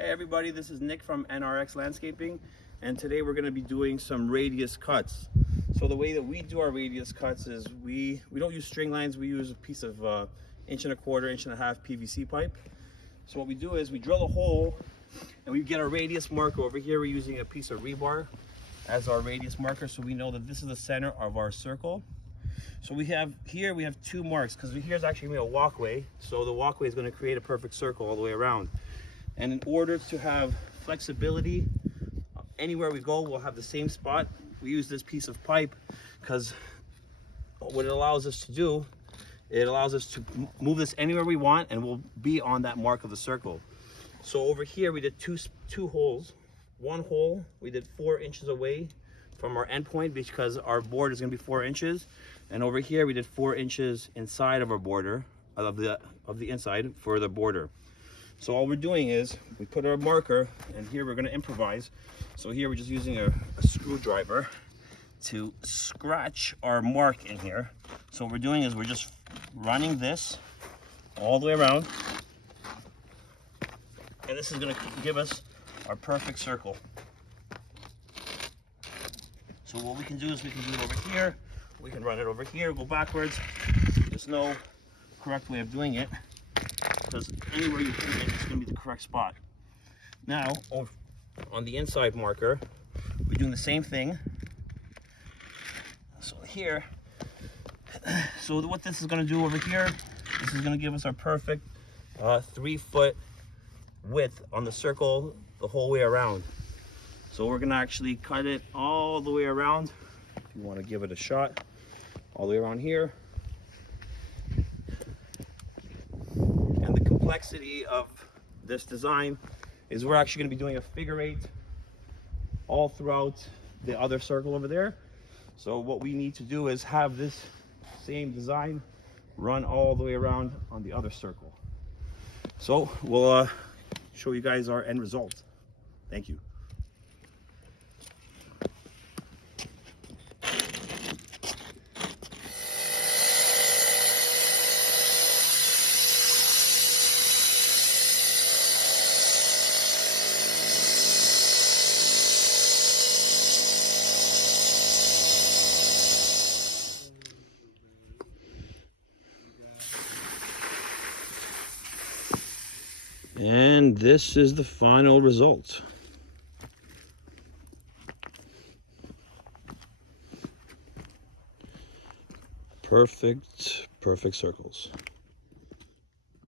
Hey everybody, this is Nick from NRX Landscaping, and today we're going to be doing some radius cuts. So the way that we do our radius cuts is we don't use string lines. We use a piece of 1.25 inch, 1.5 inch PVC pipe. So what we do is we drill a hole and we get our radius marker. Over here we're using a piece of rebar as our radius marker, so we know that this is the center of our circle. So we have two marks, because here's actually going to be a walkway, so the walkway is going to create a perfect circle all the way around. And in order to have flexibility, anywhere we go, we'll have the same spot. We use this piece of pipe because what it allows us to do, it allows us to move this anywhere we want, and we'll be on that mark of the circle. So over here, we did two holes. One hole, we did 4 inches away from our end point because our board is going to be 4 inches. And over here, we did 4 inches inside of our border, of the inside for the border. So all we're doing is we put our marker, and here we're going to improvise. So here we're just using a screwdriver to scratch our mark in here. So what we're doing is we're just running this all the way around, and this is going to give us our perfect circle. So what we can do is we can do it over here, we can run it over here, go backwards. There's no correct way of doing it, because anywhere you put it, it's going to be the correct spot. Now, on the inside marker, we're doing the same thing. So here, so what this is going to do over here, this is going to give us our perfect 3-foot width on the circle the whole way around. So we're going to actually cut it all the way around. If you want to give it a shot, all the way around here. Complexity of this design is we're actually going to be doing a figure 8 all throughout the other circle over there. So what we need to do is have this same design run all the way around on the other circle. So we'll show you guys our end result. Thank you. And this is the final result. Perfect circles.